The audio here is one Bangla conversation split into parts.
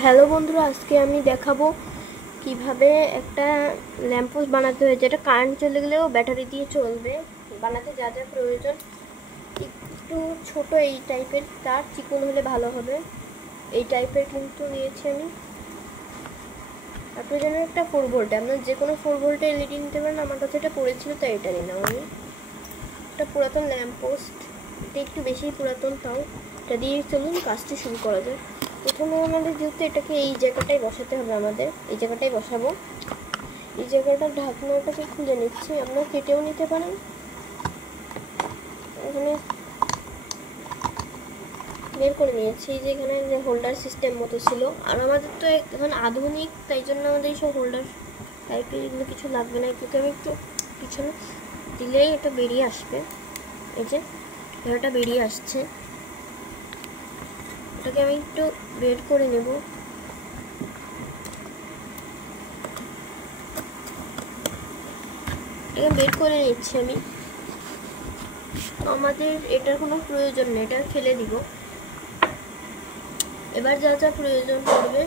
হ্যালো বন্ধুরা, আজকে আমি দেখাবো কিভাবে একটা ল্যাম্পপোস্ট বানাতে হয়, যেটা কারেন্ট চলে গেলেও ব্যাটারি দিয়ে চলবে। বানাতে যা যা প্রয়োজন, একটু ছোট এই টাইপের তার, চিকন হলে ভালো হবে। এই টাইপের কিন্তু নিয়েছি আমি। আর প্রয়োজন একটা 4 ভোল্টে, আপনার যে কোনো 4 ভোল্টে এলইডি নিতে পারেন। আমার কাছে এটা পড়েছিল তাই এটা নিলাম আমি। একটা পুরাতন ল্যাম্পপোস্ট, এটা একটু বেশি পুরাতন, তাও এটা দিয়ে চলুন কাজটি শুরু করা যায়। প্রথমে আমাদের যেহেতু এটাকে এই জায়গাটায় বসাতে হবে, আমাদের এই জায়গাটায় বসাবো। এই জায়গাটার ঢাকনাটাকে খুলে নিচ্ছি, আপনারা কেটেও নিতে পারেন। এখানে বের করে নিয়েছি যে এখানে যে হোল্ডার সিস্টেম মতো ছিল। আর আমাদের তো এখন আধুনিক, তাই জন্য আমাদের এইসব হোল্ডার টাইপের এগুলো কিছু লাগবে না। কিন্তু আমি একটু পিছনে দিলেই এটা বেরিয়ে আসবে। এই যে এটা বেরিয়ে আসছে, এটাকে আমি একটু বের করে নেব। এটাকে বের করে নিচ্ছি আমি। আমাদের এটার কোনো প্রয়োজন নেই, এটা ফেলে দিব। এবার যা যা প্রয়োজন পড়বে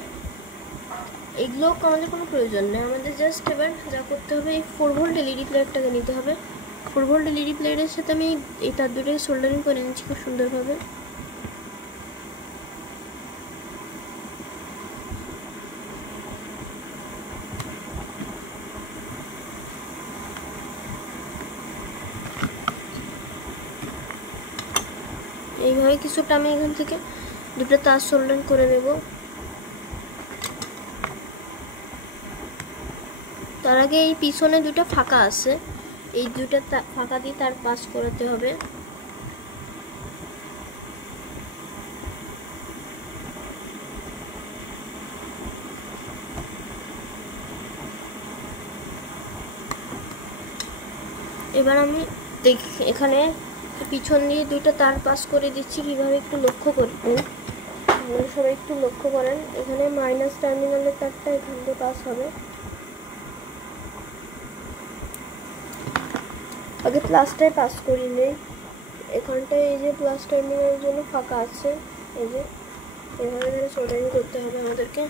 এগুলো আমাদের কোনো প্রয়োজন নেই। আমাদের জাস্ট এবার যা করতে হবে, এই 4 ভোল্ট এলইডি প্লেয়ারটাকে নিতে হবে। 4 ভোল্ট এলইডি প্লেয়ারের সাথে আমি এই তার দুটোকে সোল্ডারিং করে নিচ্ছি খুব সুন্দরভাবে। এইভাবে কিছুটা আমি এখান থেকে দুটো তার সোল্ডার করে নেব। তার আগে এই পিছনে দুটো ফাঁকা আছে, এই দুটো ফাঁকা দিয়ে তার পাস করাতে হবে। এবার আমি এখানে পিছন দিয়ে দুইটা তার পাস করে দিচ্ছি। কিভাবে একটু লক্ষ্য করবেন, আপনারা সবাই একটু লক্ষ্য করেন। এখানে মাইনাস টার্মিনালের তারটা এখান দিয়ে পাস হবে। আগে প্লাসটায় পাস করি নেই, এখানটায় এই যে প্লাস টার্মিনালের জন্য ফাঁকা আছে, এই যে এভাবে ধরে সোল্ডারিং করতে হবে আমাদেরকে।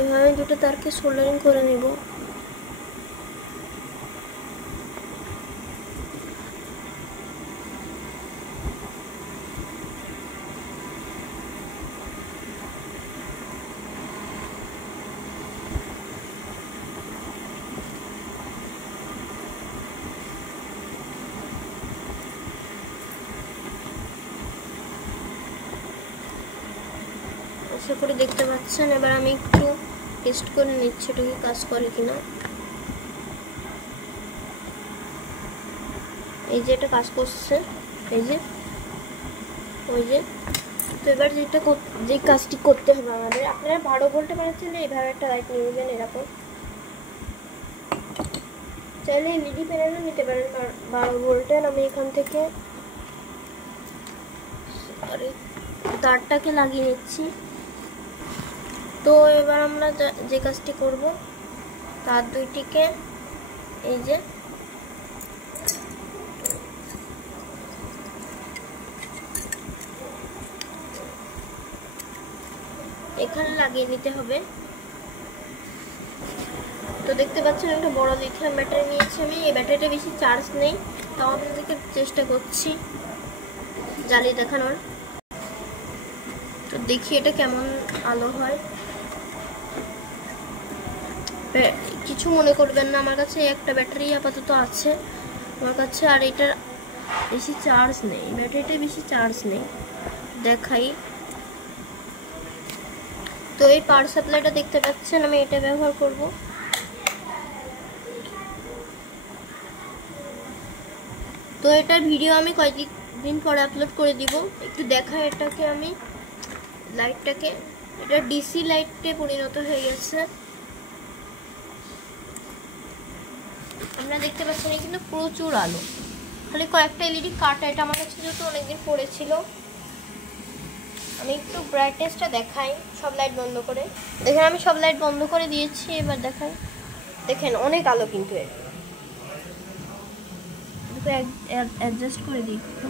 এভাবে দুটো তারকে সোল্ডারিং করে নেব। আশা করি দেখতে পাচ্ছেন। এবার আমি একটু টেস্ট করে নিচ্ছি এটাকে কাজ করে কিনা। এই যে এটা কাজ করছে, এই যে ওই যে। তো এবার যে কাজটি করতে হবে আমাদের, আপনারা 12 ভোল্টে বানাচ্ছেন, এইভাবে একটা লাইট নিয়ে নেবেন এরকম। চাইলে এলইডি প্যানেলও নিতে পারেন 12 ভোল্টের। আমি এখান থেকে তারটাকে লাগিয়ে নিচ্ছি। তো এবার আমরা যে কাজটি করব, তার দুইটিকে এই যে এখানে লাগিয়ে নিতে হবে। তো দেখতে পাচ্ছেন একটা বড় লিথিয়াম ব্যাটারি নিয়েছি আমি। এই ব্যাটারিটা বেশি চার্জ নেই, তাও আপনাদেরকে চেষ্টা করছি জ্বালিয়ে দেখানোর। তো দেখি এটা কেমন আলো হয়। কিছু মনে করবেন না, আমার কাছে একটা ব্যাটারি আপাতত আছে আমার কাছে, আর এটার বেশি চার্জ নেই, ব্যাটারিটা বেশি চার্জ নেই। দেখাই। তো এই পাওয়ার সাপ্লাইটা দেখতে পাচ্ছেন, আমি এটা ব্যবহার করব। তো এটার ভিডিও আমি কয়েকদিন পরে আপলোড করে দিব। একটু দেখা এটাকে আমি লাইটটাকে, এটা ডিসি লাইটে পরিণত হয়ে গেছে। আপনারা দেখতে পাচ্ছেন কিন্তু প্রচুর আলো। খালি কয়েকটা এলইডি কাটা, এটা আমার কাছে যেহেতু অনেকদিন পড়েছিল। আমি একটু ব্রাইটনেসটা দেখাই সব লাইট বন্ধ করে। দেখেন আমি সব লাইট বন্ধ করে দিয়েছি, এবার দেখাই। দেখেন অনেক আলো কিন্তু অ্যাডজাস্ট করে দিই একটু।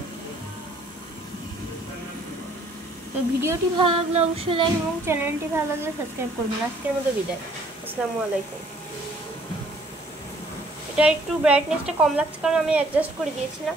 তো ভিডিওটি ভালো লাগলে অবশ্যই লাইক এবং চ্যানেলটি ভালো লাগলে সাবস্ক্রাইব করবেন। আজকের মতো বিদায়, আসসালামু আলাইকুম। এটা একটু ব্রাইটনেসটা কম লাগছে কারণ আমি অ্যাডজাস্ট করে দিয়েছিলাম।